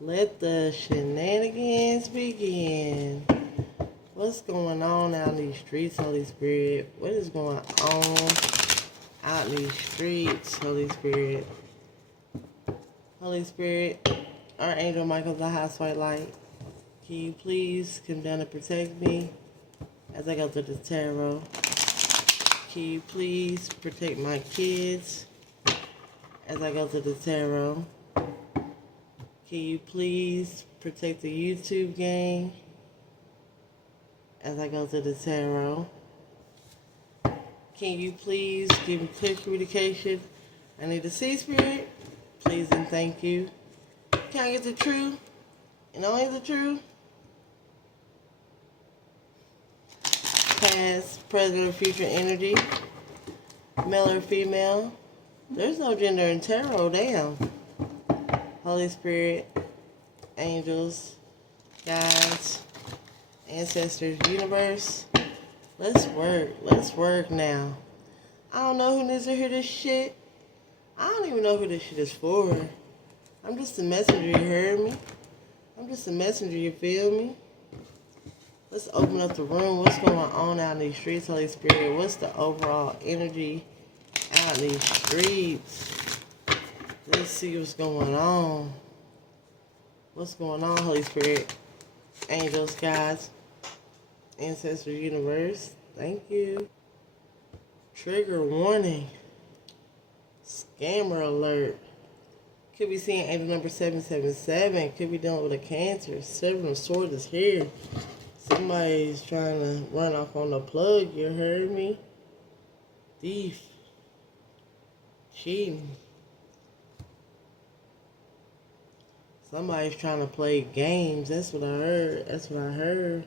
Let the shenanigans begin. What's going on out in these streets, Holy Spirit? What is going on out in these streets, Holy Spirit? Holy Spirit, Archangel Michael, the High White Light, can you please come down and protect me as I go through the tarot? Can you please protect my kids as I go through the tarot? Can you please protect the YouTube gang as I go through the tarot? Can you please give me clear communication? I need to see, Spirit. Please and thank you. Can I get the truth? And only the truth? Past, present, or future energy. Male or female. There's no gender in tarot, damn. Holy Spirit, angels, guides, ancestors, universe. Let's work. Let's work now. I don't know who needs to hear this shit. I don't even know who this shit is for. I'm just a messenger, you heard me? I'm just a messenger, you feel me? Let's open up the room. What's going on out in these streets, Holy Spirit? What's the overall energy out in these streets? Let's see what's going on. What's going on, Holy Spirit? Angels, guides, ancestor, universe. Thank you. Trigger warning. Scammer alert. Could be seeing angel number 777. Could be dealing with a Cancer. Seven of Swords is here. Somebody's trying to run off on the plug. You heard me? Thief. Cheating. Somebody's trying to play games. That's what I heard. That's what I heard.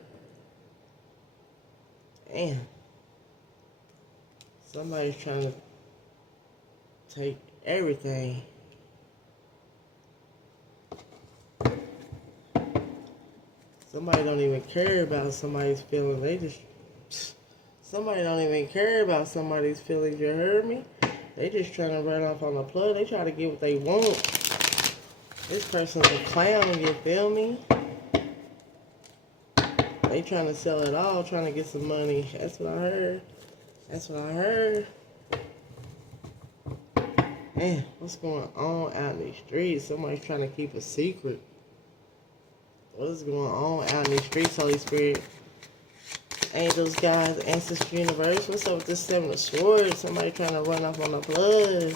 Damn. Somebody's trying to take everything. Somebody don't even care about somebody's feelings. Somebody don't even care about somebody's feelings. You heard me? They just trying to run off on the plug. They try to get what they want. This person's a clown, you feel me? They trying to sell it all, trying to get some money. That's what I heard. That's what I heard. Man, what's going on out in these streets? Somebody's trying to keep a secret. What is going on out in these streets, Holy Spirit? Angels, guides, ancestors, universe. What's up with this Seven of Swords? Somebody trying to run off on the plug.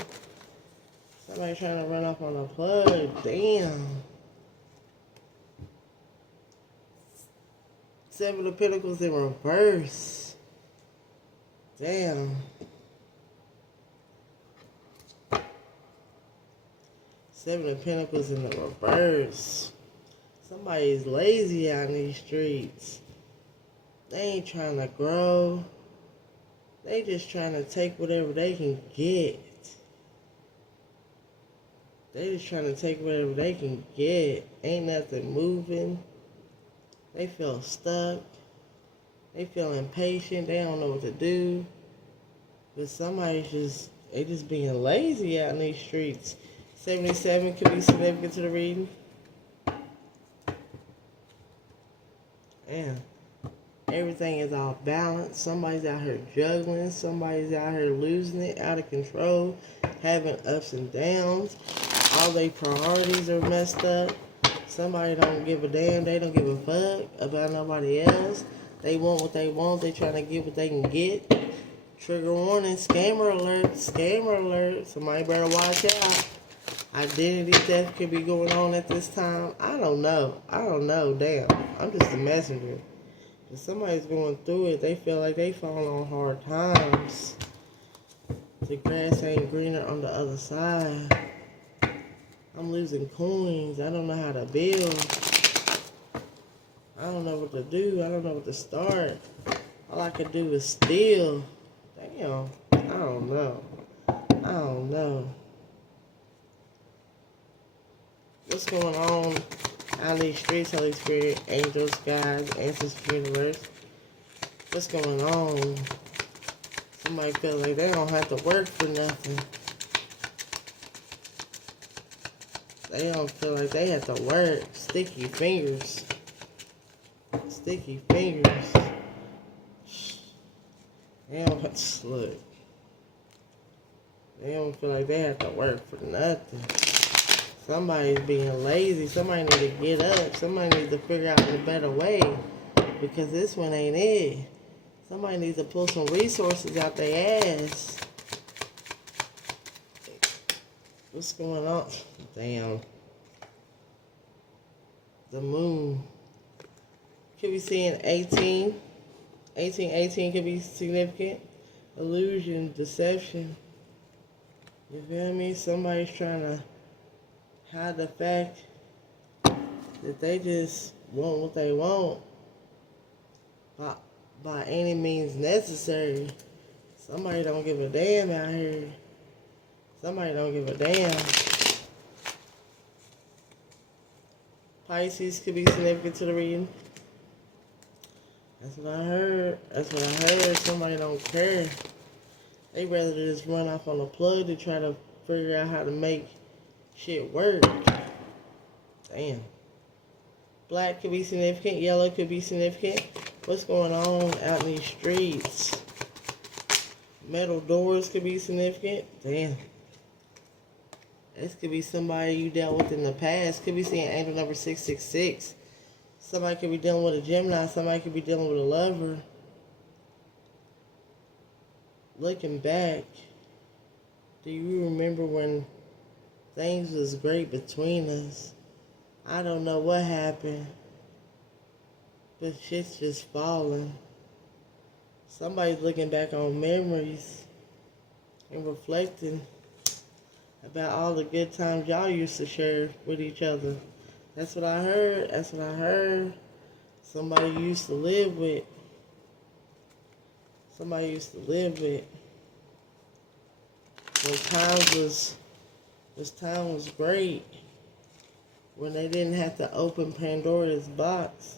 Somebody trying to run off on the plug. Damn. Seven of Pentacles in reverse. Damn. Seven of Pentacles in the reverse. Somebody's lazy out in these streets. They ain't trying to grow. They just trying to take whatever they can get. They just trying to take whatever they can get. Ain't nothing moving. They feel stuck. They feel impatient. They don't know what to do. But somebody's just being lazy out in these streets. 77 could be significant to the reading. Damn. Everything is off balance. Somebody's out here juggling. Somebody's out here losing it, out of control, having ups and downs. All their priorities are messed up. Somebody don't give a damn. They don't give a fuck about nobody else. They want what they want. They trying to get what they can get. Trigger warning. Scammer alert. Scammer alert. Somebody better watch out. Identity theft could be going on at this time. I don't know. I don't know. Damn. I'm just a messenger. If somebody's going through it, they feel like they falling on hard times. The grass ain't greener on the other side. I'm losing coins. I don't know how to build. I don't know what to do. I don't know what to start. All I can do is steal. Damn. I don't know. I don't know. What's going on out in these streets, Holy Spirit, angels, guides, ancestors, universe? What's going on? Somebody feel like they don't have to work for nothing. They don't feel like they have to work. Sticky fingers. Sticky fingers. They don't look. They don't feel like they have to work for nothing. Somebody's being lazy. Somebody need to get up. Somebody needs to figure out a better way. Because this one ain't it. Somebody needs to pull some resources out their ass. What's going on? Damn. The moon. Could be seeing 18. 18 could be significant. Illusion, deception. You feel me? Somebody's trying to hide the fact that they just want what they want by any means necessary. Somebody don't give a damn out here. Somebody don't give a damn. Pisces could be significant to the reading. That's what I heard. That's what I heard. Somebody don't care. They rather just run off on a plug to try to figure out how to make shit work. Damn. Black could be significant. Yellow could be significant. What's going on out in these streets? Metal doors could be significant. Damn. This could be somebody you dealt with in the past. Could be seeing angel number 666. Somebody could be dealing with a Gemini. Somebody could be dealing with a lover. Looking back, do you remember when things was great between us? I don't know what happened, but shit's just falling. Somebody's looking back on memories and reflecting about all the good times y'all used to share with each other. That's what I heard. That's what I heard. Somebody you used to live with. Somebody you used to live with. When time was great. When they didn't have to open Pandora's box.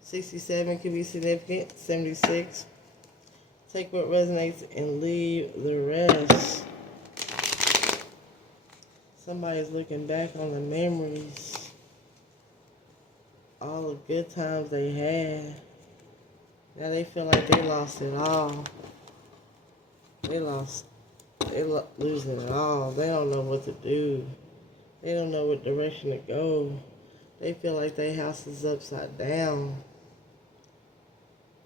67 could be significant. 76. Take what resonates and leave the rest. Somebody's looking back on the memories. All the good times they had. Now they feel like they lost it all. They losing it all. They don't know what to do. They don't know what direction to go. They feel like their house is upside down.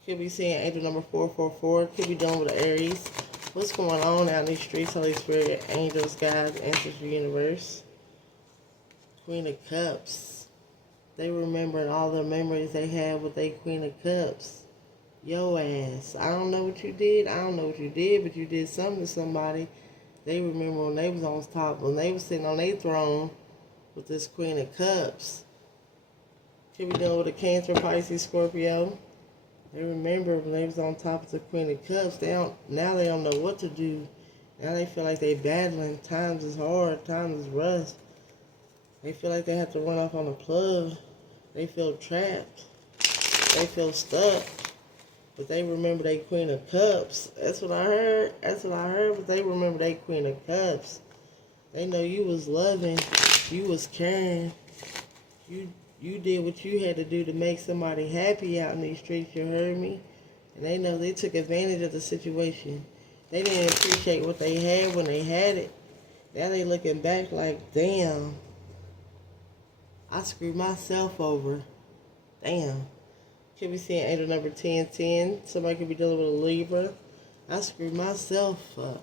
Could be seeing angel number 444. Could be dealing with Aries. What's going on out in these streets? Holy Spirit, angels, guides, ancestral universe. Queen of Cups. They remembering all the memories they had with their Queen of Cups. Yo ass. I don't know what you did. I don't know what you did, but you did something to somebody. They remember when they was on top, when they was sitting on their throne with this Queen of Cups. Could be dealing with a Cancer, Pisces, Scorpio. They remember when they was on top of the Queen of Cups. Now they don't know what to do. Now they feel like they battling. Times is hard. Times is rough. They feel like they have to run off on a plug. They feel trapped. They feel stuck. But they remember they Queen of Cups. That's what I heard. That's what I heard. But they remember they Queen of Cups. They know you was loving. You was caring. You did what you had to do to make somebody happy out in these streets. You heard me? And they know they took advantage of the situation. They didn't appreciate what they had when they had it. Now they looking back like, damn. I screwed myself over. Damn. Could be seeing angel number 1010. Somebody could be dealing with a Libra. I screwed myself up.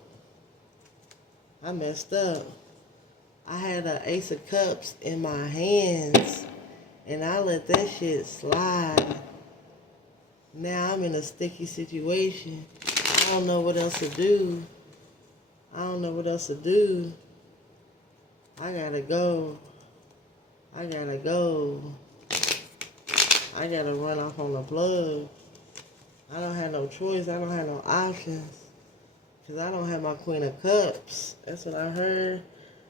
I messed up. I had an Ace of Cups in my hands. And I let that shit slide. Now I'm in a sticky situation. I don't know what else to do. I don't know what else to do. I gotta go. I gotta go. I gotta run off on the plug. I don't have no choice. I don't have no options. Because I don't have my Queen of Cups. That's what I heard.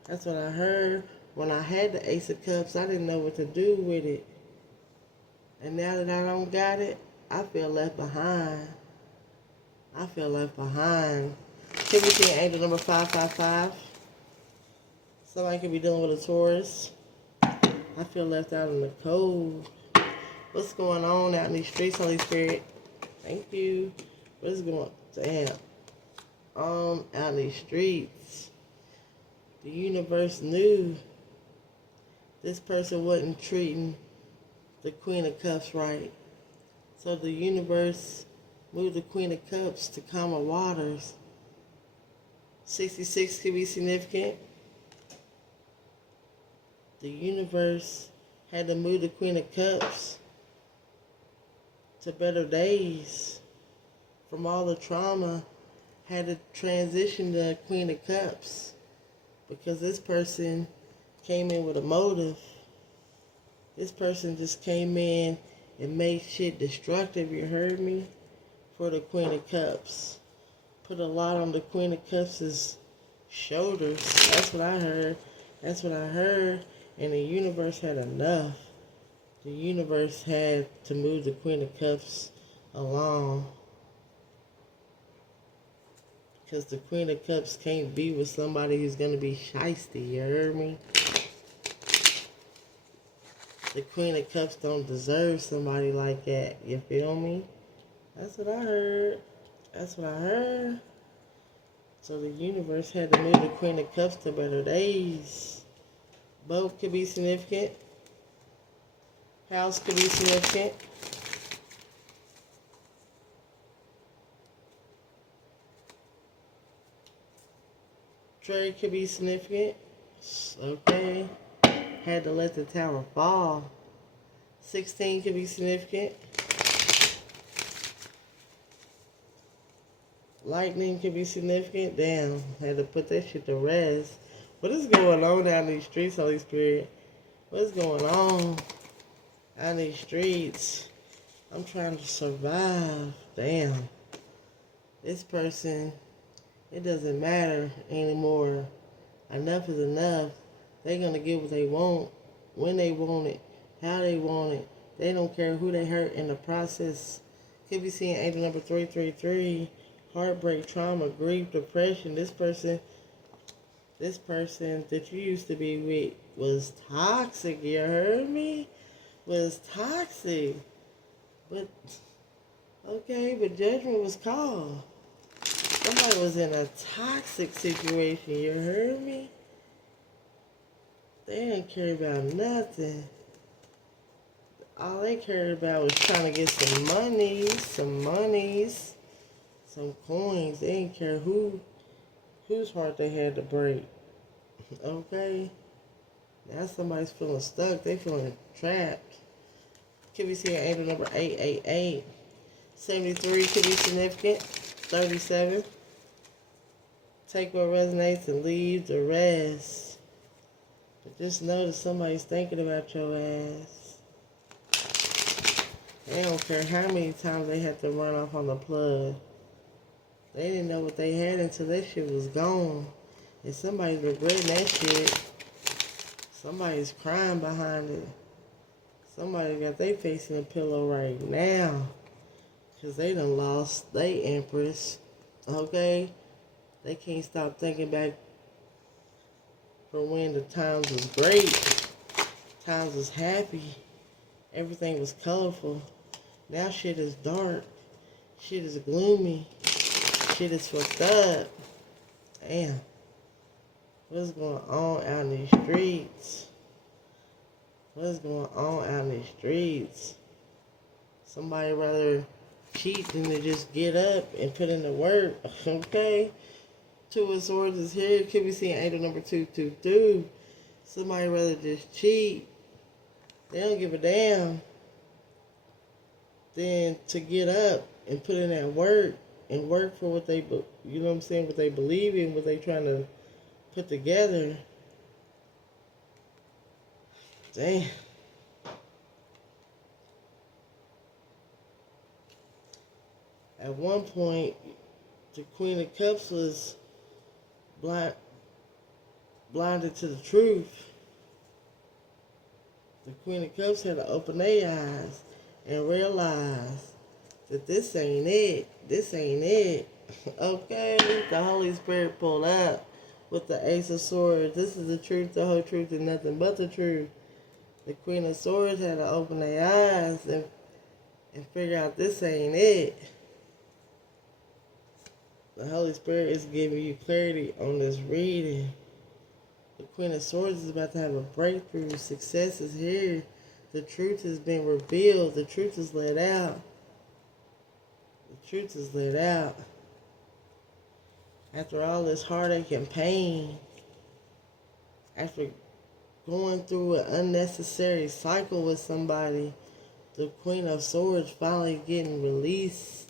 That's what I heard. When I had the Ace of Cups, I didn't know what to do with it. And now that I don't got it, I feel left behind. I feel left behind. Could be seeing angel number 555. Somebody could be dealing with a Taurus. I feel left out in the cold. What's going on out in these streets, Holy Spirit? Thank you. What is going on out in these streets? The universe knew this person wasn't treating the Queen of Cups right. So the universe moved the Queen of Cups to calmer waters. 66 could be significant. The universe had to move the Queen of Cups to better days. From all the trauma, had to transition the Queen of Cups because this person came in with a motive. This person just came in and made shit destructive, you heard me? For the Queen of Cups. Put a lot on the Queen of Cups' shoulders. That's what I heard. That's what I heard. And the universe had enough. The universe had to move the Queen of Cups along. Because the Queen of Cups can't be with somebody who's going to be shiesty, you heard me? The Queen of Cups don't deserve somebody like that, you feel me? That's what I heard. That's what I heard. So the universe had to move the Queen of Cups to better days. Both could be significant. House could be significant. Trade could be significant. Okay. Had to let the tower fall. 16 could be significant. Lightning could be significant. Damn, had to put that shit to rest. What is going on down these streets, Holy Spirit? What's going on out in these streets? I'm trying to survive. Damn. This person, it doesn't matter anymore. Enough is enough. They're going to get what they want, when they want it, how they want it. They don't care who they hurt in the process. Could be seeing angel number 333. Heartbreak, trauma, grief, depression. This person that you used to be with was toxic. You heard me? Was toxic. But, okay, but judgment was called. Somebody was in a toxic situation. You heard me? They didn't care about nothing. All they cared about was trying to get some monies, some coins. They didn't care whose heart they had to break. Okay? Now somebody's feeling stuck. They feeling trapped. Could be seeing angel number 888. 73 could be significant. 37. Take what resonates and leave the rest. But just know that somebody's thinking about your ass. They don't care how many times they had to run off on the plug. They didn't know what they had until that shit was gone. And somebody's regretting that shit. Somebody's crying behind it. Somebody got their face in a pillow right now. Because they done lost their empress. Okay? They can't stop thinking back from when the times was great. Times was happy. Everything was colorful. Now shit is dark. Shit is gloomy. Shit is fucked up. Damn. What's going on out in these streets? What's going on out in these streets? Somebody rather cheat than to just get up and put in the work. Okay? Two of Swords is here. Could be seeing angel number 222. Somebody rather just cheat. They don't give a damn than to get up and put in that work and work for what they, you know what I'm saying, what they believe in, what they trying to put together. Damn. At one point, the Queen of Cups was blinded to the truth. The Queen of Cups had to open their eyes and realize that this ain't it. This ain't it. Okay? The Holy Spirit pulled up with the Ace of Swords. This is the truth, the whole truth, and nothing but the truth. The Queen of Swords had to open their eyes and figure out this ain't it. The Holy Spirit is giving you clarity on this reading. The Queen of Swords is about to have a breakthrough. Success is here. The truth has been revealed. The truth is let out. The truth is let out. After all this heartache and pain, after going through an unnecessary cycle with somebody, the Queen of Swords finally getting released.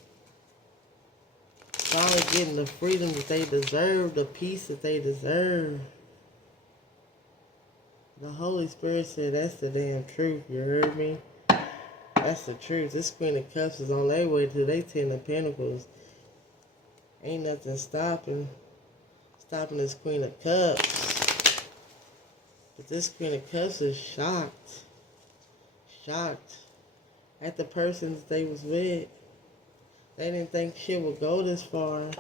Finally getting the freedom that they deserve, the peace that they deserve. The Holy Spirit said that's the damn truth, you heard me? That's the truth. This Queen of Cups is on their way to their Ten of Pentacles. Ain't nothing stopping this Queen of Cups. But this Queen of Cups is shocked. Shocked at the person that they was with. They didn't think shit would go this far.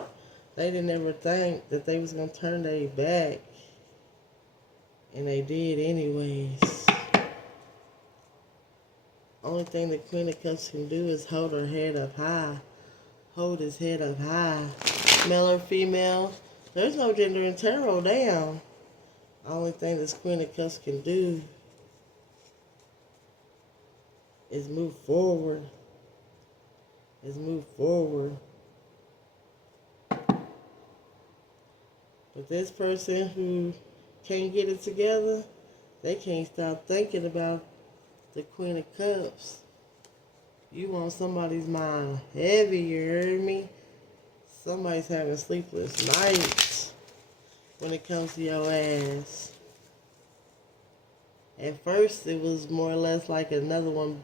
They didn't ever think that they was going to turn their back. And they did anyways. Only thing the Queen of Cups can do is hold her head up high. Hold his head up high. Male or female, there's no gender in tarot, damn. Only thing this Queen of Cups can do is move forward. Move forward. But this person who can't get it together, they can't stop thinking about the Queen of Cups. You want somebody's mind heavy, you heard me? Somebody's having sleepless nights when it comes to your ass. At first, it was more or less like another one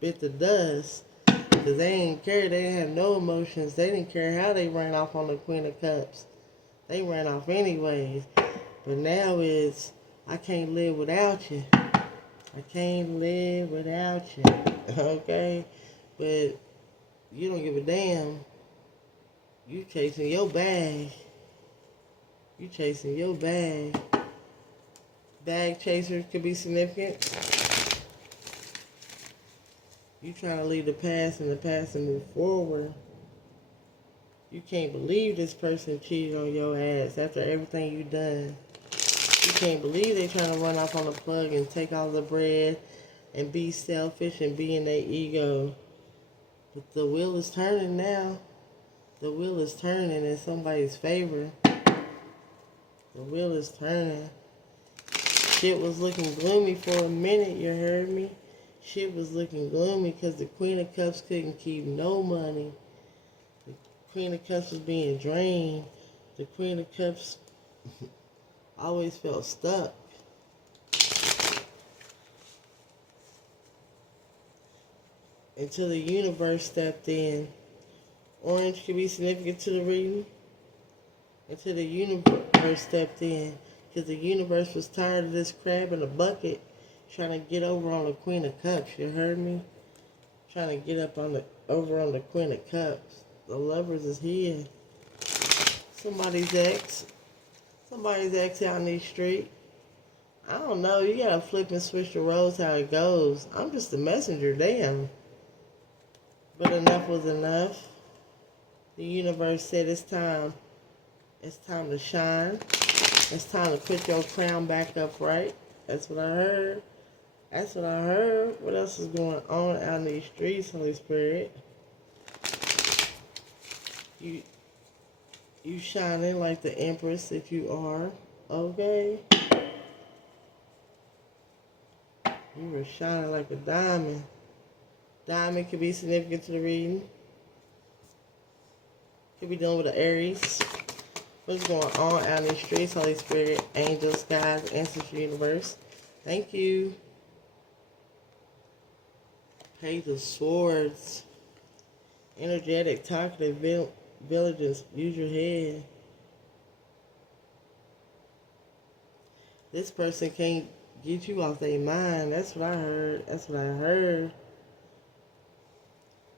bit the dust. Because they didn't care. They didn't have no emotions. They didn't care how they ran off on the Queen of Cups. They ran off anyways. But now it's, I can't live without you. I can't live without you. Okay? But you don't give a damn. You chasing your bag. You chasing your bag. Bag chaser could be significant. You trying to leave the past in the past and move forward. You can't believe this person cheated on your ass after everything you done. You can't believe they trying to run off on the plug and take all the bread and be selfish and be in their ego. But the wheel is turning now. The wheel is turning in somebody's favor. The wheel is turning. Shit was looking gloomy for a minute, you heard me? Shit was looking gloomy because the Queen of Cups couldn't keep no money. The Queen of Cups was being drained. The Queen of Cups always felt stuck. Until the universe stepped in. Orange could be significant to the reading. Until the universe stepped in. Because the universe was tired of this crab in a bucket trying to get over on the Queen of Cups, you heard me? Trying to get up on over on the Queen of Cups. The Lovers is here. Somebody's ex out in these streets. I don't know, you gotta flip and switch the roles how it goes. I'm just a messenger, damn. But enough was enough. The universe said it's time. It's time to shine. It's time to put your crown back up right. That's what I heard. That's what I heard. What else is going on out in these streets, Holy Spirit? You shining like the Empress that you are. Okay? You were shining like a diamond. Diamond could be significant to the reading. Could be dealing with the Aries. What's going on out in the streets, Holy Spirit, angels, guides, ancestral universe? Thank you. Page of Swords. Energetic, talkative, vigilance. Use your head. This person can't get you off their mind. That's what I heard. That's what I heard.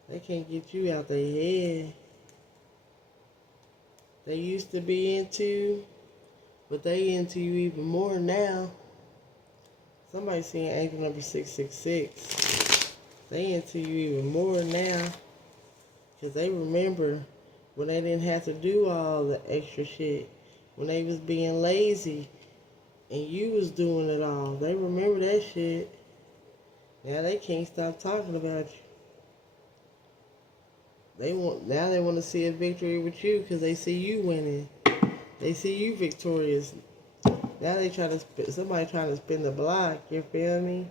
They can't get you out their head. They used to be into you, but they into you even more now. Somebody seeing angel number 666. They into you even more now. Because they remember when they didn't have to do all the extra shit. When they was being lazy and you was doing it all. They remember that shit. Now they can't stop talking about you. They want to see a victory with you because they see you winning. They see you victorious. Now they somebody trying to spin the block. You feel me?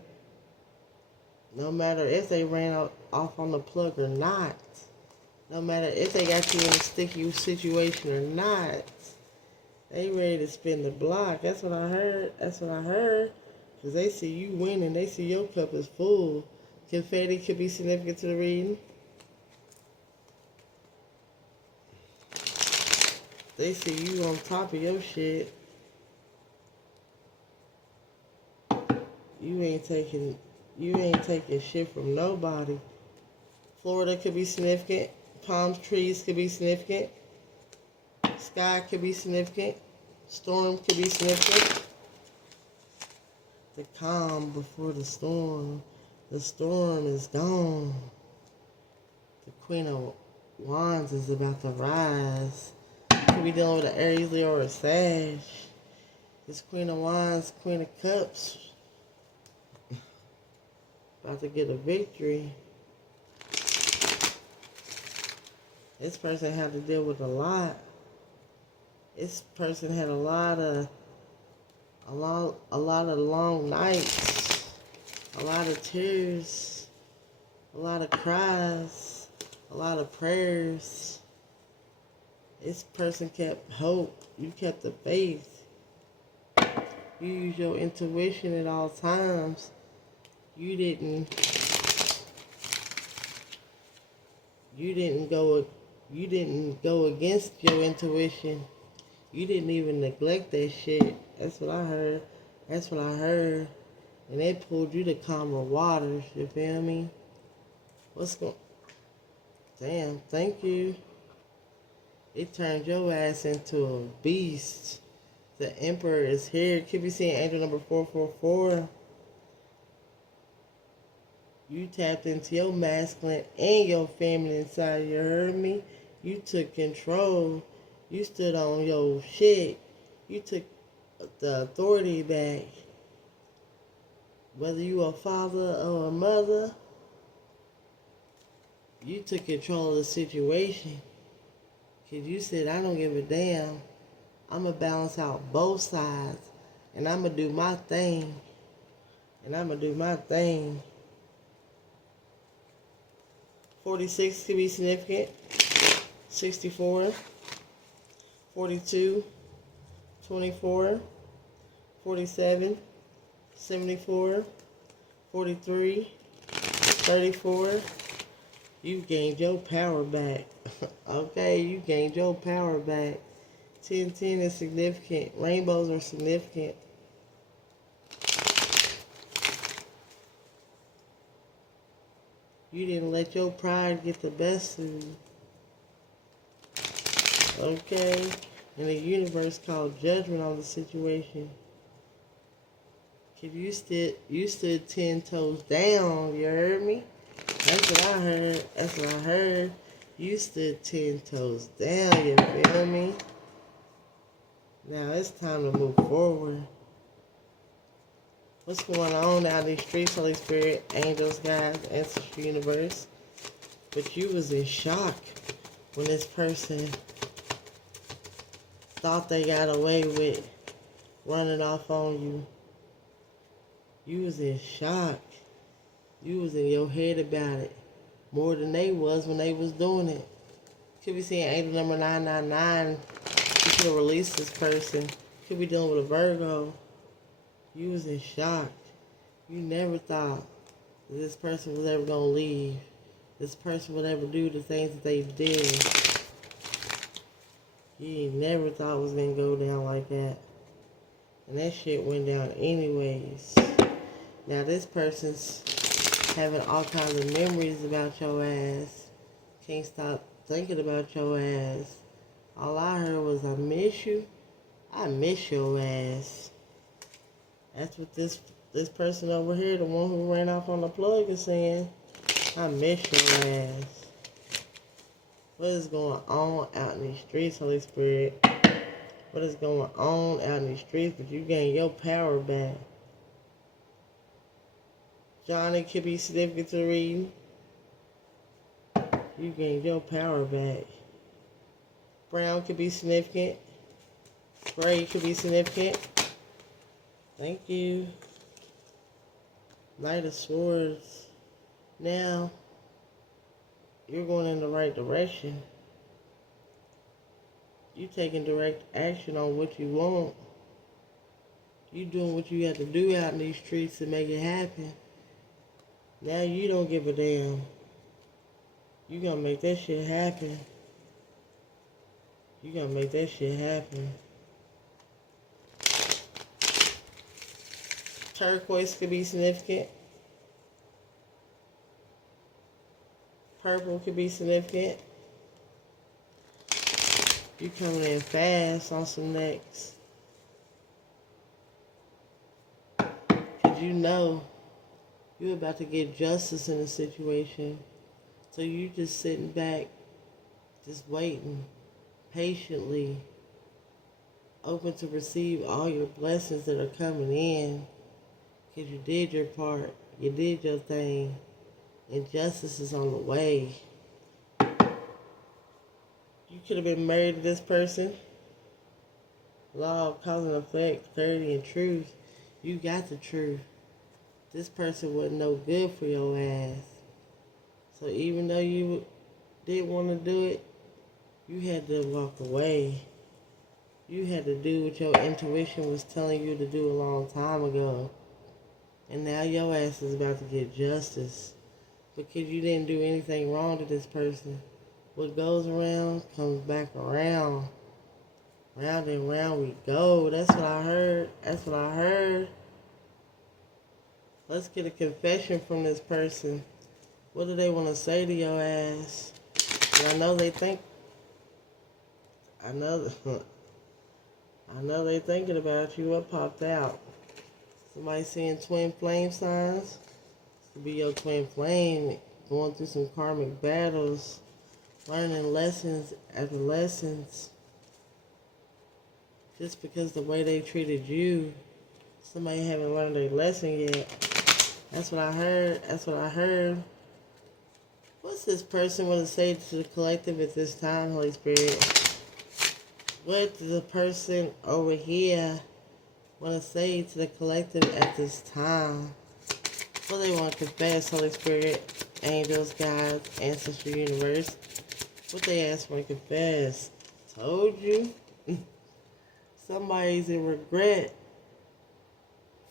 No matter if they ran off on the plug or not. No matter if they got you in a sticky situation or not. They ready to spin the block. That's what I heard. Because they see you winning. They see your cup is full. Confetti could be significant to the reading. They see you on top of your shit. You ain't taking shit from nobody. Florida could be significant. Palm trees could be significant. Sky could be significant. Storm could be significant. The calm before the storm. The storm is gone. The Queen of Wands is about to rise. Could be dealing with an Aries, Leo, or a Sag. This Queen of Wands, Queen of Cups. About to get a victory. This person had to deal with a lot. This person had a lot of long nights, a lot of tears, a lot of cries, a lot of prayers. This person kept hope. You kept the faith. You use your intuition at all times. You didn't go against your intuition. You didn't even neglect that shit. That's what I heard. And they pulled you to calmer waters, you feel me? Damn, thank you. It turned your ass into a beast. The Emperor is here. Could be seeing angel number 444. You tapped into your masculine and your feminine side, you heard me? You took control. You stood on your shit. You took the authority back. Whether you a father or a mother, you took control of the situation. Because you said, I don't give a damn. I'm going to balance out both sides. And I'm going to do my thing. 46 could be significant. 64. 42. 24. 47. 74. 43. 34. You gained your power back. Okay, you gained your power back. 1010 is significant. Rainbows are significant. You didn't let your pride get the best of you. Okay? And the universe called judgment on the situation. You stood 10 toes down, you heard me? That's what I heard. You stood 10 toes down, you feel me? Now it's time to move forward. What's going on out in these streets, Holy Spirit, angels, guides, ancestry, universe? But you was in shock when this person thought they got away with running off on you. You was in shock. You was in your head about it. More than they was when they was doing it. Could be seeing angel number 999. You could have released this person. Could be dealing with a Virgo. You was in shock. You never thought that this person was ever going to leave. This person would ever do the things that they did. You never thought it was going to go down like that. And that shit went down anyways. Now this person's having all kinds of memories about your ass. Can't stop thinking about your ass. All I heard was, I miss you. I miss your ass. That's what This person over here, the one who ran off on the plug, is saying, I miss your ass. What is going on out in these streets, Holy Spirit? What is going on out in these streets? But you gain your power back. Johnny could be significant to the reading. You gain your power back. Brown could be significant. Gray could be significant. Thank you. Knight of Swords. Now, you're going in the right direction. You taking direct action on what you want. You doing what you have to do out in these streets to make it happen. Now you don't give a damn. You gonna make that shit happen. You gonna make that shit happen. Turquoise could be significant. Purple could be significant. You coming in fast on some necks. Cause you know you're about to get justice in a situation. So you just sitting back, just waiting, patiently, open to receive all your blessings that are coming in. Because you did your part, you did your thing, and justice is on the way. You could have been married to this person. Law of cause and effect, clarity and truth. You got the truth. This person wasn't no good for your ass. So even though you didn't want to do it, you had to walk away. You had to do what your intuition was telling you to do a long time ago. And now your ass is about to get justice. Because you didn't do anything wrong to this person. What goes around comes back around. Round and round we go. That's what I heard. That's what I heard. Let's get a confession from this person. What do they want to say to your ass? And I know they think. I know they thinking about you. What popped out? Somebody seeing twin flame signs? This could be your twin flame going through some karmic battles, learning lessons after lessons. Just because the way they treated you, somebody haven't learned their lesson yet. That's what I heard. That's what I heard. What's this person want to say to the collective at this time, Holy Spirit? What does the person over here want to say to the collective at this time? What they want to confess, Holy Spirit, angels, guides, ancestral universe? What they ask for to confess? Told you. Somebody's in regret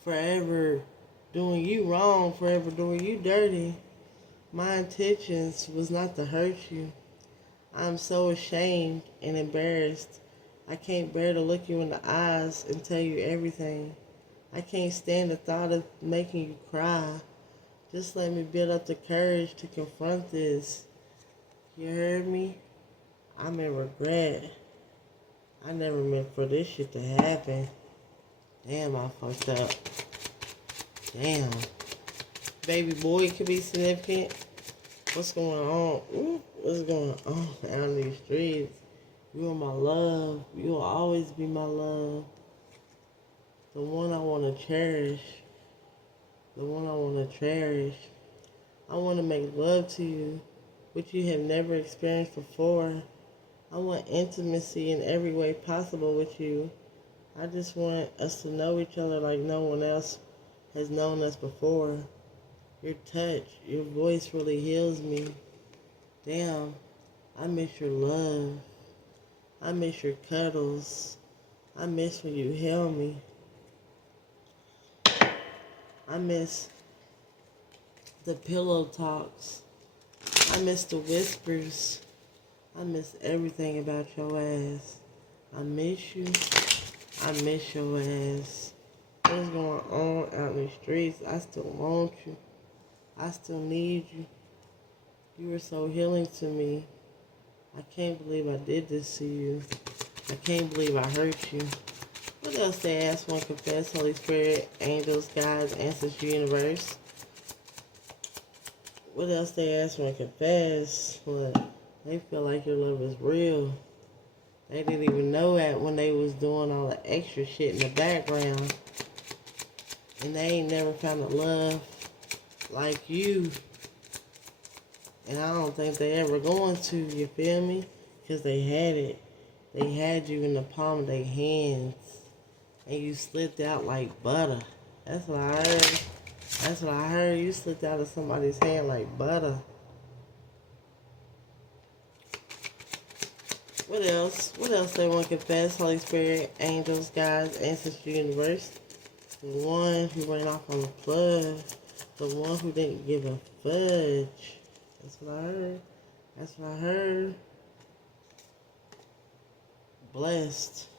forever doing you wrong, forever doing you dirty. My intentions was not to hurt you. I'm so ashamed and embarrassed. I can't bear to look you in the eyes and tell you everything. I can't stand the thought of making you cry. Just let me build up the courage to confront this. You heard me? I'm in regret. I never meant for this shit to happen. Damn, I fucked up. Damn. Baby boy could be significant. What's going on? Ooh, what's going on out in these streets? You are my love. You will always be my love. The one I want to cherish. The one I want to cherish. I want to make love to you, which you have never experienced before. I want intimacy in every way possible with you. I just want us to know each other like no one else has known us before. Your touch, your voice really heals me. Damn, I miss your love. I miss your cuddles. I miss when you held me. I miss the pillow talks. I miss the whispers. I miss everything about your ass. I miss you. I miss your ass. What's going on out in the streets? I still want you. I still need you. You were so healing to me. I can't believe I did this to you. I can't believe I hurt you. What else they ask one confess? Holy Spirit, angels, guides, ancestors, universe. What else they ask one confess? What? They feel like your love is real. They didn't even know that when they was doing all the extra shit in the background. And they ain't never found a love like you. And I don't think they ever going to, you feel me? Because they had it. They had you in the palm of their hands. And you slipped out like butter. That's what I heard. That's what I heard. You slipped out of somebody's hand like butter. What else? What else they want to confess? Holy Spirit, angels, guides, ancestors, universe. The one who ran off on the plug. The one who didn't give a fudge. That's what I heard. That's what I heard. Blessed.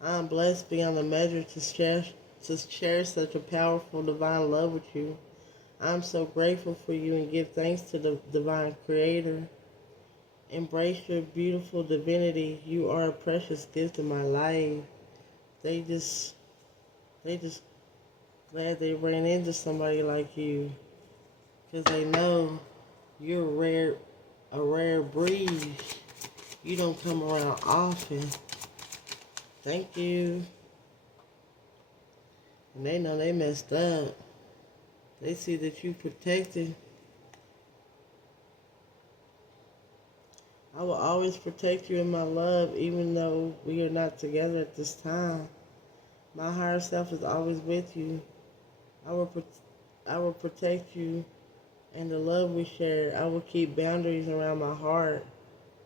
I'm blessed beyond the measure to share such a powerful divine love with you. I'm so grateful for you and give thanks to the divine creator. Embrace your beautiful divinity. You are a precious gift in my life. They just glad they ran into somebody like you. Because they know you're a rare breed. You don't come around often. Thank you. And they know they messed up. They see that you protected. I will always protect you in my love, even though we are not together at this time. My higher self is always with you. I will protect you and the love we share. I will keep boundaries around my heart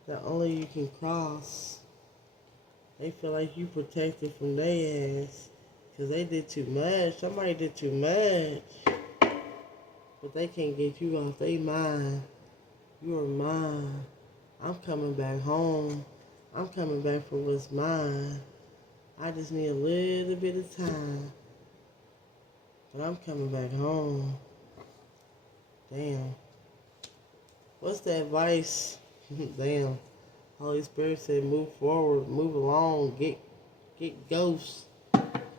that only you can cross. They feel like you protected from their ass because they did too much. Somebody did too much. But they can't get you off their mind. You are mine. I'm coming back home. I'm coming back for what's mine. I just need a little bit of time. But I'm coming back home. Damn. What's the advice? Damn. Holy Spirit said move forward, move along, get ghosts.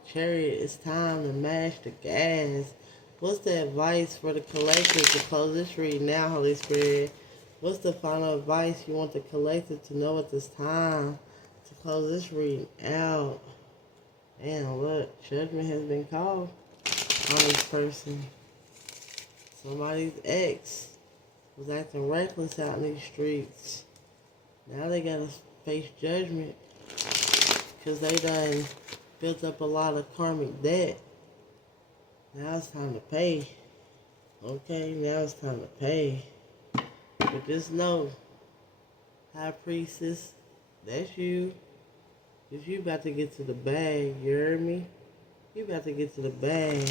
Chariot, it's time to mash the gas. What's the advice for the collective to close this reading now, Holy Spirit? What's the final advice you want the collective to know at this time to close this reading out? Damn, look, judgment has been called on this person. Somebody's ex was acting reckless out in these streets. Now they gotta face judgment because they done built up a lot of karmic debt. Now it's time to pay. Okay, now it's time to pay. But just know, High Priestess, that's you. Because you about to get to the bag, you heard me? You about to get to the bag.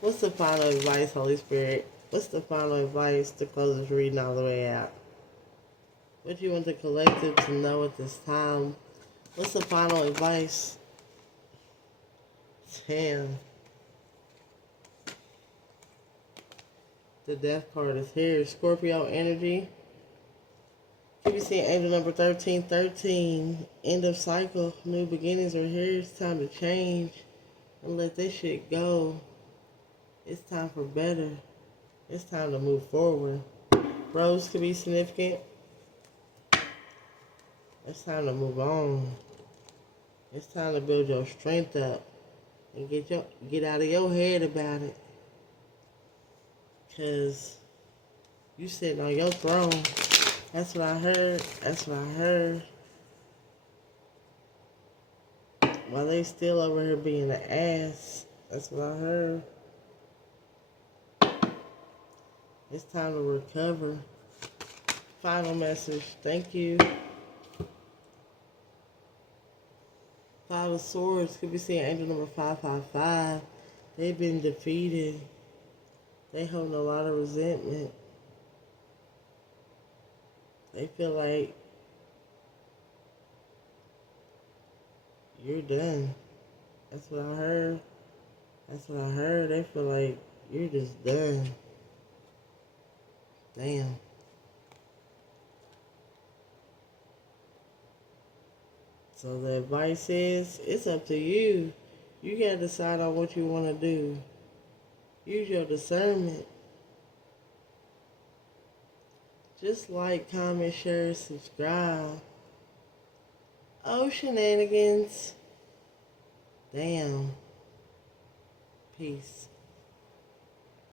What's the final advice, Holy Spirit? What's the final advice to close this reading all the way out? What do you want the collective to know at this time? What's the final advice? Damn. The death card is here. Scorpio energy. Keep you seeing angel number 1313. End of cycle. New beginnings are here. It's time to change and let this shit go. It's time for better. It's time to move forward. Rose could be significant. It's time to move on. It's time to build your strength up and get out of your head about it. Cause you sitting on your throne. That's what I heard. That's what I heard. While they still over here being an ass. That's what I heard. It's time to recover. Final message. Thank you. Five of Swords. Could be seeing angel number 555. They've been defeated. They holding a lot of resentment. They feel like you're done. That's what I heard. That's what I heard. They feel like you're just done. Damn. So the advice is, it's up to you. You gotta decide on what you want to do. Use your discernment. Just like, comment, share, subscribe. Oh, Shenanigans. Damn. Peace.